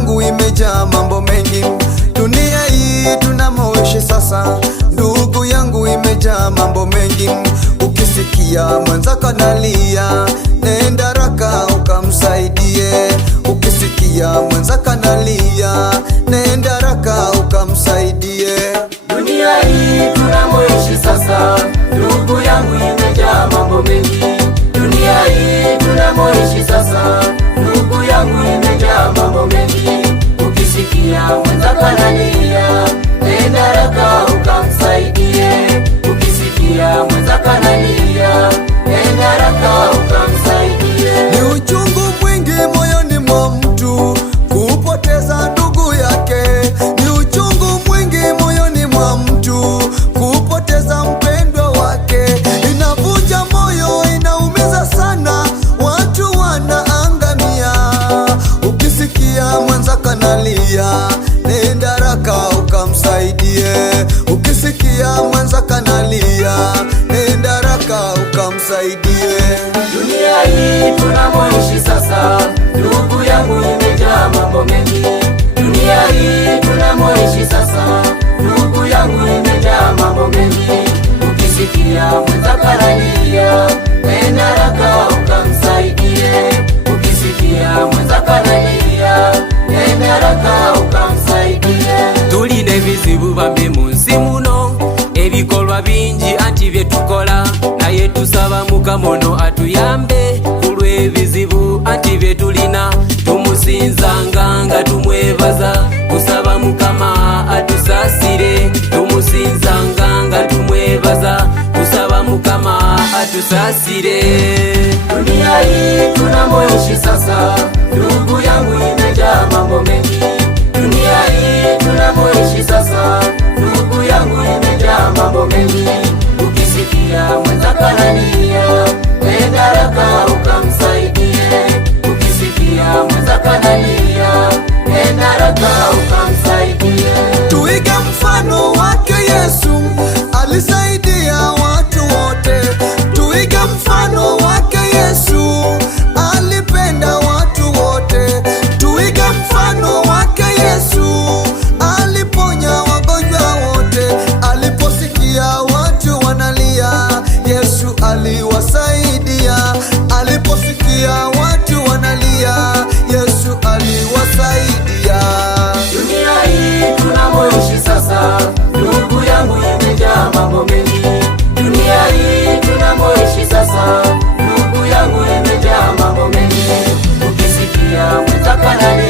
yangu imejaa mambo mengi. Dunia hii tunamoishi sasa, ndugu yangu, imejaa mambo mengi. Ukisikia mwenzako analia, nenda haraka ukamsaidie. Ukisikia mwenzako analia, nenda haraka ukamsaidie. Dunia hii tunamoishi sasa, ndugu yangu, imejaa mambo mengi. Dunia hii tunamoishi sasa, ndugu yangu, imejaa mambo mengi. Ukisikia mwenzako analia, nenda haraka ukamsaidie. Ukisikia mwenzako analia, nenda haraka ukamsaidie. Ni uchungu mwingi moyoni mwa mtu kupoteza ndugu yake. Ni uchungu mwingi moyoni mwa mtu kupoteza mpendwa wake. Inavunja moyo, inaumiza sana, watu wanaangamia. Ukisikia mwenzako analia, nenda haraka ukamsaidie. Ukisikia mwenzako analia, nenda haraka ukamsaidie. Dunia hii tunamoishi sasa, ndugu yangu, imejaa mambo mengi. Dunia hii tunamoishi sasa, ndugu yangu, imejaa mambo mengi. Ukisikia mwenzako analia, nenda haraka ukamsaidie. Ukisikia mwenzako analia, nenda haraka ukamsaidie. Tulina ebizibu bambi munsi muno, ebikolwa bingi anti byetukola, naye tusaba Mukama ono atuyambe kulw'ebizibu anti byetulina. Tumusinzanga nga tumwebaza, tusaba Mukama atusasire. Tumusinzanga nga tumwebaza, tusaba Mukama atusasire. Dunia hii tunamoishi sasa, ndugu yangu, imejaa mambo mengi. Dunia hii tunamoishi sasa, ndugu yangu, imejaa mambo mengi. Ukisikia mwenzako analia, nenda haraka ukamsaidie. Ukisikia mwenzako analia, nenda haraka ukamsaidie. Tuige mfano wake Yesu, alisaidia watu wote. Tuige mfano wake Yesu, alipenda watu wote. Tuige mfano wake Yesu, aliponya wagonjwa wote. Aliposikia watu wanalia, Yesu aliwasaidia. Aliposikia watu wanalia, Yesu aliwasaidia. Dunia hii tunamoishi sasa, ndugu yangu, imejaa mambo mengi. Dunia hii tunamoishi sasa, ndugu yangu, imejaa mambo mengi. Ukisikia mwenzako analia,